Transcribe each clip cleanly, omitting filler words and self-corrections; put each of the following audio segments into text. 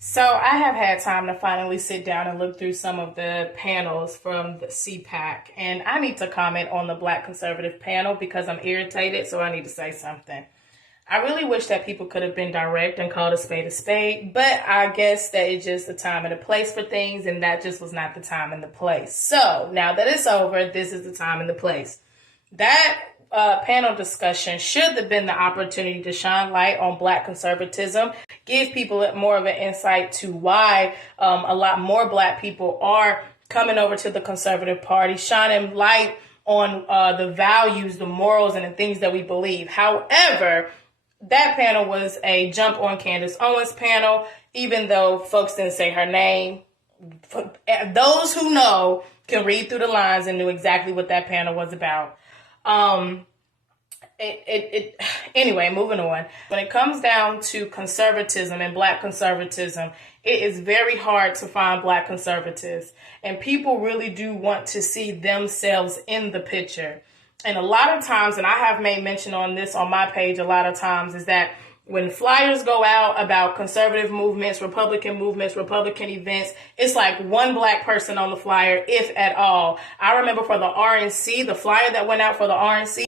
So I have had time to finally sit down and look through some of the panels from the CPAC, and I need to comment on the Black conservative panel because I'm irritated, so I need to say something. I really wish that people could have been direct and called a spade, but I guess that it's just the time and the place for things, and that just was not the time and the place. So now that it's over, this is the time and the place. That panel discussion should have been the opportunity to shine light on Black conservatism, give people more of an insight to why a lot more Black people are coming over to the conservative party, shining light on the values, the morals, and the things that we believe. However, that panel was a jump on Candace Owens panel, even though folks didn't say her name. Those who know can read through the lines and knew exactly what that panel was about. Anyway, moving on. When it comes down to conservatism and Black conservatism, it is very hard to find Black conservatives, and people really do want to see themselves in the picture. And a lot of times, and I have made mention on this on my page a lot of times, is that when flyers go out about conservative movements, Republican events, it's like one Black person on the flyer, if at all. I remember for the RNC, the flyer that went out for the RNC,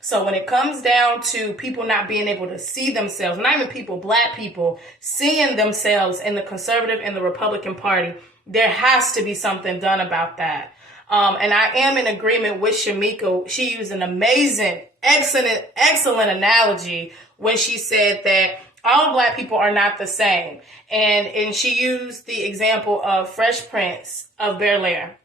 so when it comes down to people not being able to see themselves, not even people, Black people, seeing themselves in the conservative and the Republican Party, there has to be something done about that. And I am in agreement with Shamika. She used an amazing, excellent analogy when she said that all Black people are not the same. And she used the example of Fresh Prince of Bel-Air.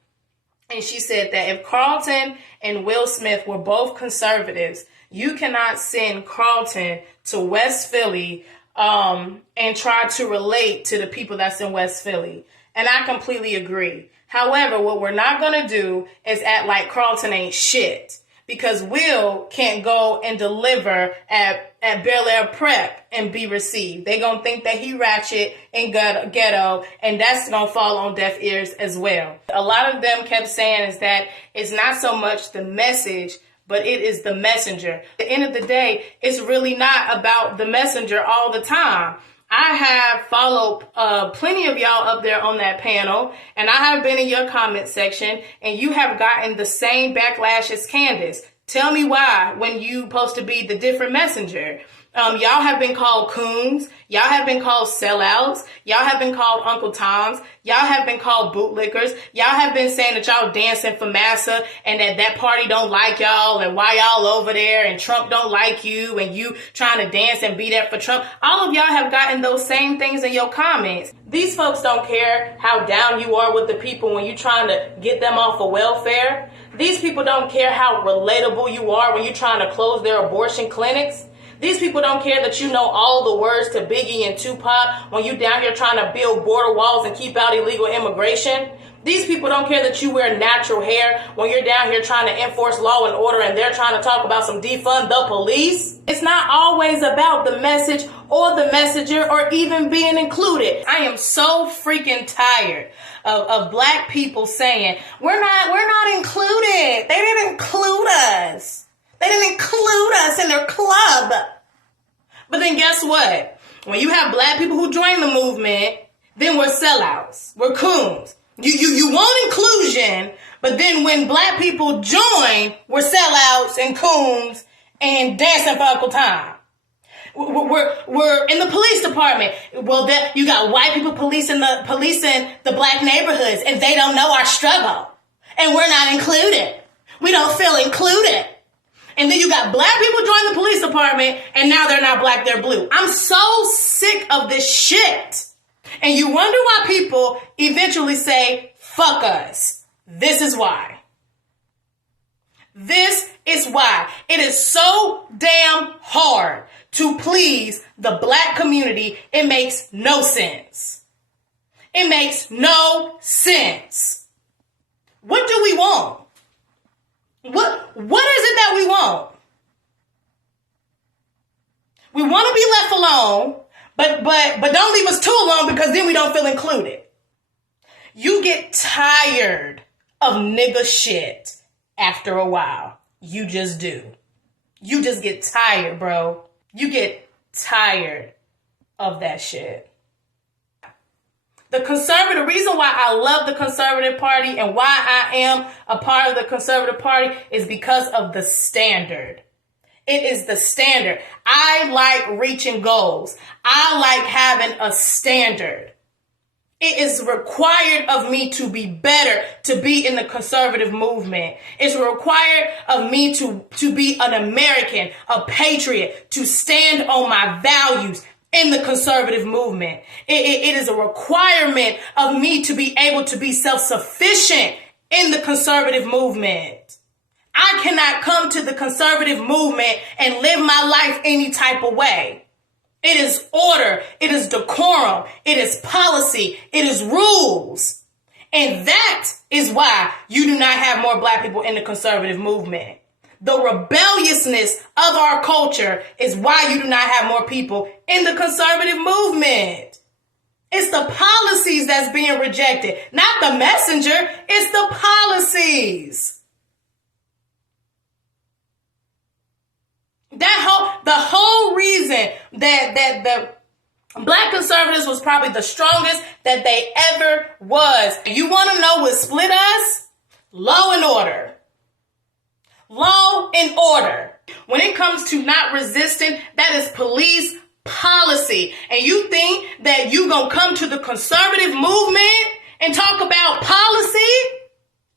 And she said that if Carlton and Will Smith were both conservatives, you cannot send Carlton to West Philly and try to relate to the people that's in West Philly. And I completely agree. However, what we're not going to do is act like Carlton ain't shit, because Will can't go and deliver at Bel-Air Prep and be received. They going to think that he ratchet and ghetto, and that's going to fall on deaf ears as well. A lot of them kept saying is that it's not so much the message, but it is the messenger. At the end of the day, it's really not about the messenger all the time. I have followed plenty of y'all up there on that panel, and I have been in your comment section, and you have gotten the same backlash as Candace. Tell me why when you supposed to be the different messenger. Y'all have been called coons. Y'all have been called sellouts. Y'all have been called Uncle Toms. Y'all have been called bootlickers. Y'all have been saying that y'all dancing for massa and that party don't like y'all and why y'all over there and Trump don't like you and you trying to dance and be there for Trump. All of y'all have gotten those same things in your comments. These folks don't care how down you are with the people when you're trying to get them off of welfare. These people don't care how relatable you are when you're trying to close their abortion clinics. These people don't care that you know all the words to Biggie and Tupac when you down here trying to build border walls and keep out illegal immigration. These people don't care that you wear natural hair when you're down here trying to enforce law and order and they're trying to talk about some defund the police. It's not always about the message or the messenger or even being included. I am so freaking tired of Black people saying, we're not included. They didn't include us. They didn't include us in their club. But then guess what? When you have Black people who join the movement, then we're sellouts. We're coons. You want inclusion, but then when Black people join, we're sellouts and coons and dancing for Uncle Tom. We're in the police department. Well, you got white people policing the Black neighborhoods, and they don't know our struggle. And we're not included. We don't feel included. And then you got Black people join the police department, and now they're not Black, they're blue. I'm so sick of this shit. And you wonder why people eventually say, fuck us. This is why. This is why. It is so damn hard to please the Black community. It makes no sense. It makes no sense. What do we want? What is it that we want? We want to be left alone, but don't leave us too alone because then we don't feel included. You get tired of nigga shit after a while. You just do. You just get tired, bro. You get tired of that shit. The reason why I love the conservative party and why I am a part of the conservative party is because of the standard. It is the standard. I like reaching goals. I like having a standard. It is required of me to be better, to be in the conservative movement. It's required of me to be an American, a patriot, to stand on my values in the conservative movement. It is a requirement of me to be able to be self-sufficient in the conservative movement. I cannot come to the conservative movement and live my life any type of way. It is order. It is decorum. It is policy. It is rules. And that is why you do not have more black people in the conservative movement. The rebelliousness of our culture is why you do not have more people in the conservative movement. It's the policies that's being rejected, not the messenger. It's the policies. The whole reason that the black conservatives was probably the strongest that they ever was. You want to know what split us? Law and order. Law and order. When it comes to not resisting, that is police policy. And you think that you gonna come to the conservative movement and talk about policy?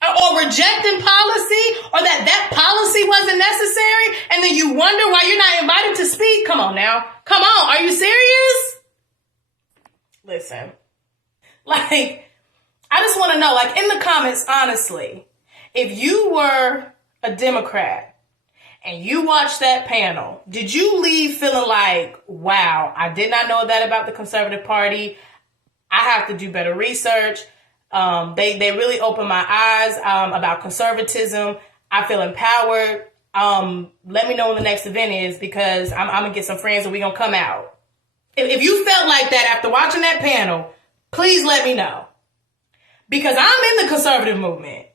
Or rejecting policy, or that policy wasn't necessary, and then you wonder why you're not invited to speak? Come on now. Come on. Are you serious? Listen. I just want to know, in the comments, honestly, if you were a Democrat and you watched that panel, did you leave feeling like, wow, I did not know that about the conservative party. I have to do better research. They really opened my eyes about conservatism. I feel empowered. Let me know when the next event is, because I'm going to get some friends and we're going to come out. If you felt like that after watching that panel, please let me know. Because I'm in the conservative movement.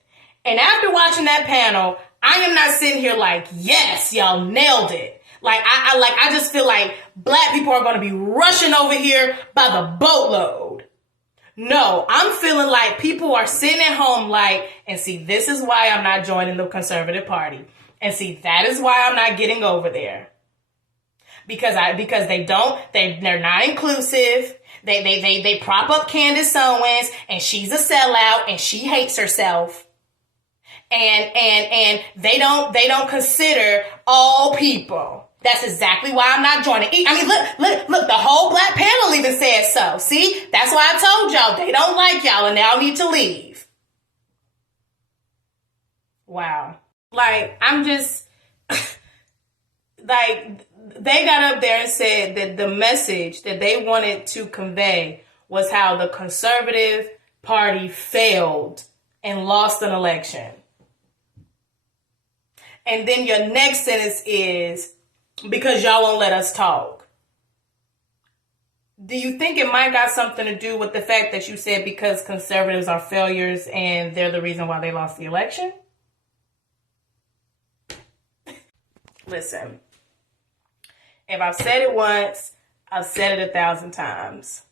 And after watching that panel, I am not sitting here like, yes, y'all nailed it. I just feel like black people are going to be rushing over here by the boatload. No, I'm feeling like people are sitting at home and see, this is why I'm not joining the conservative party. And see, that is why I'm not getting over there. Because they're not inclusive. They prop up Candace Owens and she's a sellout and she hates herself. And they don't consider all people. That's exactly why I'm not joining. I mean, look, the whole black panel even said so. See, that's why I told y'all they don't like y'all and y'all need to leave. Wow. I'm just, they got up there and said that the message that they wanted to convey was how the conservative party failed and lost an election. And then your next sentence is, because y'all won't let us talk. Do you think it might got something to do with the fact that you said because conservatives are failures and they're the reason why they lost the election? Listen, if I've said it once, I've said it 1,000 times.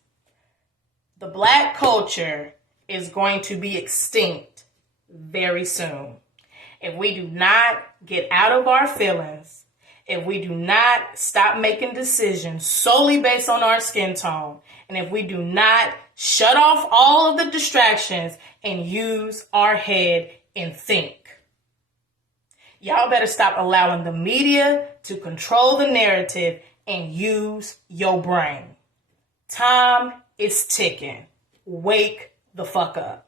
The black culture is going to be extinct very soon. If we do not get out of our feelings, if we do not stop making decisions solely based on our skin tone, and if we do not shut off all of the distractions and use our head and think, y'all better stop allowing the media to control the narrative and use your brain. Time is ticking. Wake the fuck up.